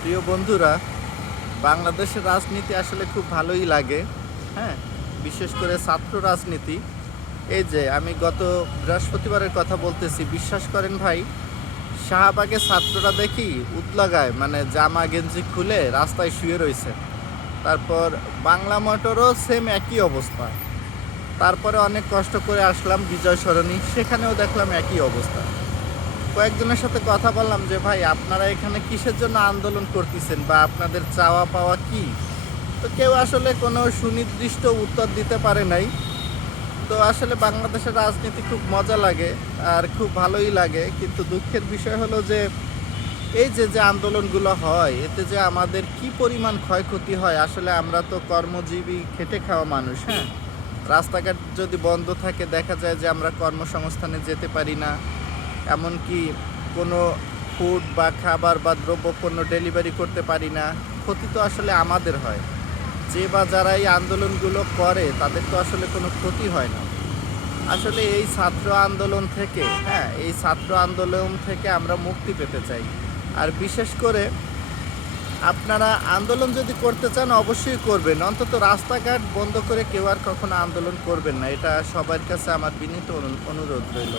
প্রিয় বন্ধুরা, বাংলাদেশের রাজনীতি আসলে খুব ভালোই লাগে। হ্যাঁ, বিশেষ করে ছাত্র রাজনীতি। এই যে আমি গত বৃহস্পতিবারের কথা বলতেছি, বিশ্বাস করেন ভাই, শাহবাগে ছাত্ররা দেখি উদলাগায়, মানে জামা গেঞ্জি খুলে রাস্তায় শুয়ে রয়েছে। তারপর বাংলা মোটরও সেম একই অবস্থা। তারপরে অনেক কষ্ট করে আসলাম বিজয় সরণি, সেখানেও দেখলাম একই অবস্থা। কয়েকজনের সাথে কথা বললাম যে ভাই, আপনারা এখানে কিসের জন্য আন্দোলন করতেছেন বা আপনাদের চাওয়া পাওয়া কি? তো কেউ আসলে কোনো সুনির্দিষ্ট উত্তর দিতে পারে নাই। তো আসলে বাংলাদেশের রাজনীতি খুব মজা লাগে আর খুব ভালোই লাগে, কিন্তু দুঃখের বিষয় হলো যে এই যে যে আন্দোলনগুলো হয়, এতে যে আমাদের কি পরিমাণ ক্ষয়ক্ষতি হয়। আসলে আমরা তো কর্মজীবী, খেটে খাওয়া মানুষ। হ্যাঁ, রাস্তাঘাট যদি বন্ধ থাকে, দেখা যায় যে আমরা কর্মসংস্থানে যেতে পারি না। এমনকি কোনো ফুড বা খাবার বা দ্রব্যপণ্য ডেলিভারি করতে পারি না। ক্ষতি তো আসলে আমাদের হয়। যে বা যারা এই আন্দোলনগুলো করে, তাদের তো আসলে কোনো ক্ষতি হয় না। আসলে এই ছাত্র আন্দোলন থেকে, হ্যাঁ, এই ছাত্র আন্দোলন থেকে আমরা মুক্তি পেতে চাই। আর বিশেষ করে আপনারা আন্দোলন যদি করতে চান, অবশ্যই করবেন। অন্তত রাস্তাঘাট বন্ধ করে কেউ আর কখনো আন্দোলন করবেন না। এটা সবার কাছে আমার বিনীত অনুরোধ রইল।